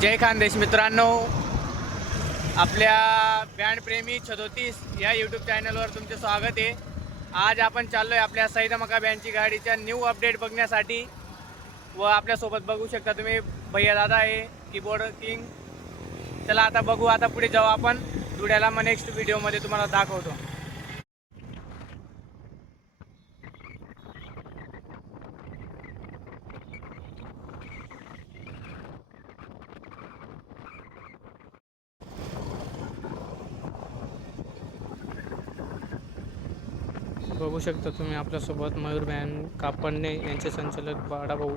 जय खानदेश मित्रांनो, आपल्या बँडप्रेमी 36 या यूट्यूब चॅनलवर तुमचे स्वागत आहे। आज आपण चाललो आहे आपल्या सईद मका बँडची गाडीच्या न्यू अपडेट बघण्यासाठी व आपल्यासोबत बघू शकता तुम्ही भैया दादा आहे, कीबोर्ड किंग। चला आता बघू, आता पुढे जाऊ आपण धुळ्याला। मग नेक्स्ट व्हिडिओमध्ये तुम्हाला दाखवतो। बघू शकता तुम्ही आपल्यासोबत मयूर बँड कापडणे यांचे संचालक बाळाभाऊ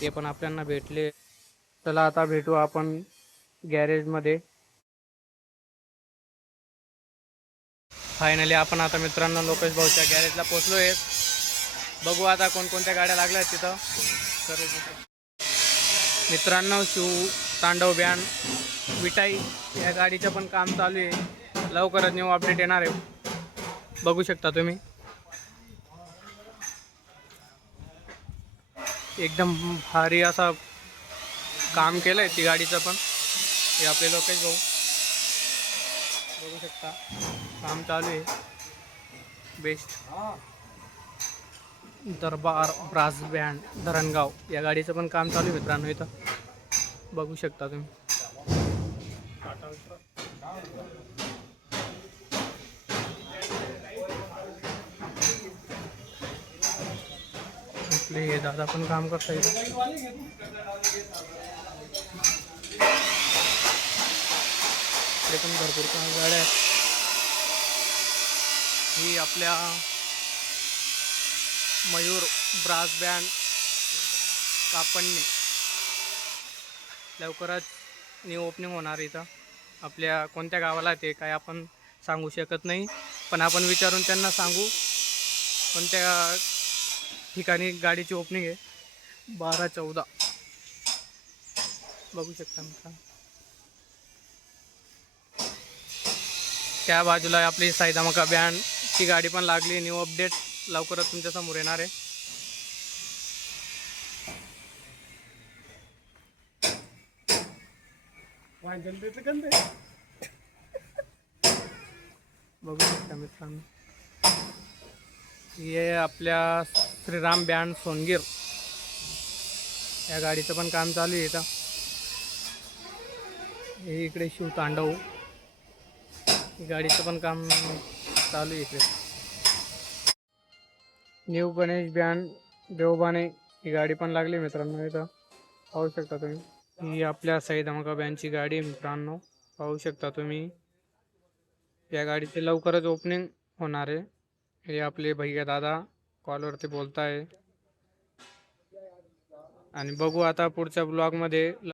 हे पण आपल्याला भेटले। चला आता भेटू आपण गॅरेजमध्ये। फायनली आपण आता मित्रांनो लोकेश भाऊच्या गॅरेजला पोहोचलो आहे। बघू आता कोणकोणत्या गाड्या लागल्या आहेत तिथं। मित्रांनो शिव तांडव बँड विटाई या गाडीचं पण काम चालू आहे, लवकरच न्यू अपडेट येणार आहे। बघू शकता तुम्ही एकदम भारी असा काम केलंय ती गाडीचं पण। हे आपले लोकेश भाऊ बघू शकता काम चालू आहे। बेस्ट दरबार ब्रास बँड धरणगाव या गाडीचं पण काम चालू आहे मित्रांनो, इथं बघू शकता तुम्ही। आपले हे दादा पण काम करता इथं। इकडे पण भरपूर गाड्या आहेत। ही आपल्या मयूर ब्रास बँड कापडणे लवकरच न्यू ओपनिंग होणार इथं। आपल्या कोणत्या गावाला ते काय आपण सांगू शकत नाही, पण आपण विचारून त्यांना सांगू कोणत्या ठिकाणी गाडीची ओपनिंग आहे। 12-14 बघू शकता मित्रांनो। त्या बाजूला आपली सईद मका बँडची गाडी पण लागली, न्यू अपडेट लवकरच तुमच्या समोर येणार आहे। बघू शकता मित्रांनो, हे आपल्या श्रीराम बँड सोनगीर या गाडीचं पण काम चालू आहे इथं। हे इकडे शिव तांडव गाडीचं पण काम चालू आहे इकडे। न्यू गणेश बँड देवबाने ही गाडी पण लागली मित्रांनो, इथं पाहू शकता तुम्ही। ही आपल्या सईद मका बँडची गाडी आहे मित्रांनो, पाहू शकता तुम्ही। या गाडीचे लवकरच ओपनिंग होणार आहे। हे आपले भैया दादा कॉलवरती बोलताय आणि बघू आता पुढच्या ब्लॉगमध्ये।